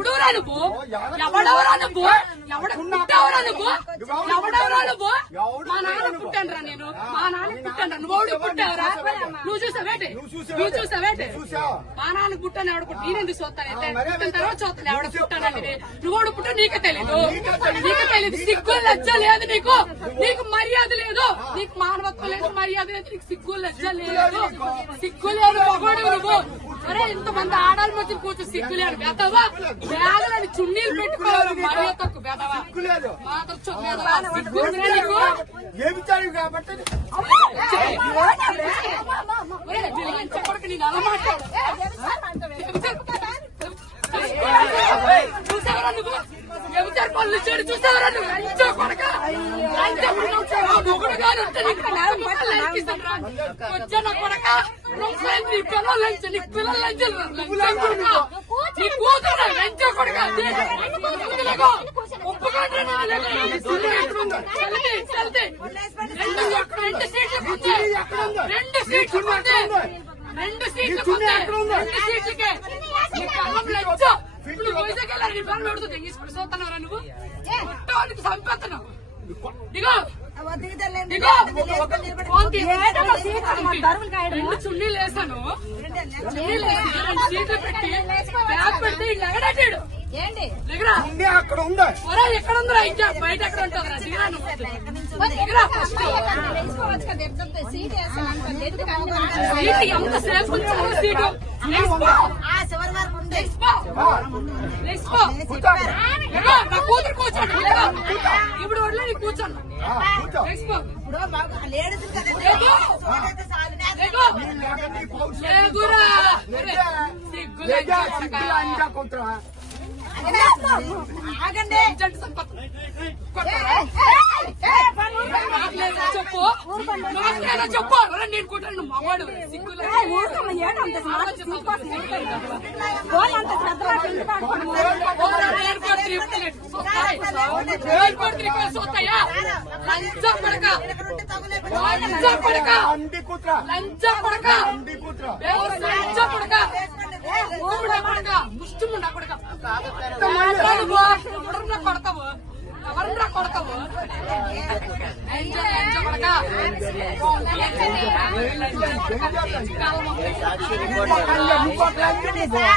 ఎవడవరా నువ్వు ఎవడవరా నువ్వు ఎవడ పుట్టావరా నువ్వు ఎవడవరా నువ్వు మా నాన్న పుట్టానురా నేను మా నాన్న పుట్టాను నువ్వు పుట్టావరా నువ్వు చూసావేటి నువ్వు చూసావేటి మా నాన్న పుట్టాను ఎవడ పుట్టి నేనెందుకు చూస్తానైతే పుట్టిన తర్వాత చూస్తాను ఎవడ పుట్టానంటే నువ్వు పుట్టా నీకే తెలీదు సిగ్గు లజ్జ లేదు నీకు నీకు మర్యాద లేదు నీకు మానవత్వం లేదు మర్యాద లేదు నీకు సిగ్గు లజ్జ లేదు సిగ్గు లేదు మగోడు నువ్వు అరే ఇంతమంది ఆడాలి మధ్య కూర్చో సిగ్గు లేదు బెదవా బ్యాగులని చున్నీలు పెట్టుకోవాలి మర్యాద తక్కువ బెదవా మాత్రం సిగ్గు నీకు చెప్పడానికి నేను అలా మాట్లాడు చూసావరా నువ్వు ఎవరు పనులు చేయడు చూసావరా నువ్వు లంచో కొడక మొగుడు గారు వచ్చాన కొడక నీ పిల్లలు లంచ నీ పిల్లలు లంచ నీ కూతురు లంచో కొడక రెండు సీట్లకే ఇప్పుడు వైజాగ్ వెళ్ళారు నీ పనులు అడుగుతుంది ఇప్పుడు చూస్తున్నారా నువ్వు పుట్టానికి చంపేస్తున్నావు దిగో రెండు చున్నీలు వేసాను సీట్లు పెట్టి బ్యాగ్ పెట్టి ఎగడాడు అక్కడ ఉందా ఎక్కడ ఉందిరా ఇంకా బయట ఎక్కడ ఉంటుందిరా దిగరా ఫస్ట్ ఎంతసేపు ఉంచారు సీటు నా కూతురు కూర్చోండి ఇప్పుడు వడ్లే నీ కూర్చోండి చెప్పు చెప్పు నేను కూర్చోండి మగవాడు చూస్తాయా లంచ పడక ముష్టిముండా కొడక ఎవరన్నా కొడతావు ఎవరన్నా కొడతావు కొడక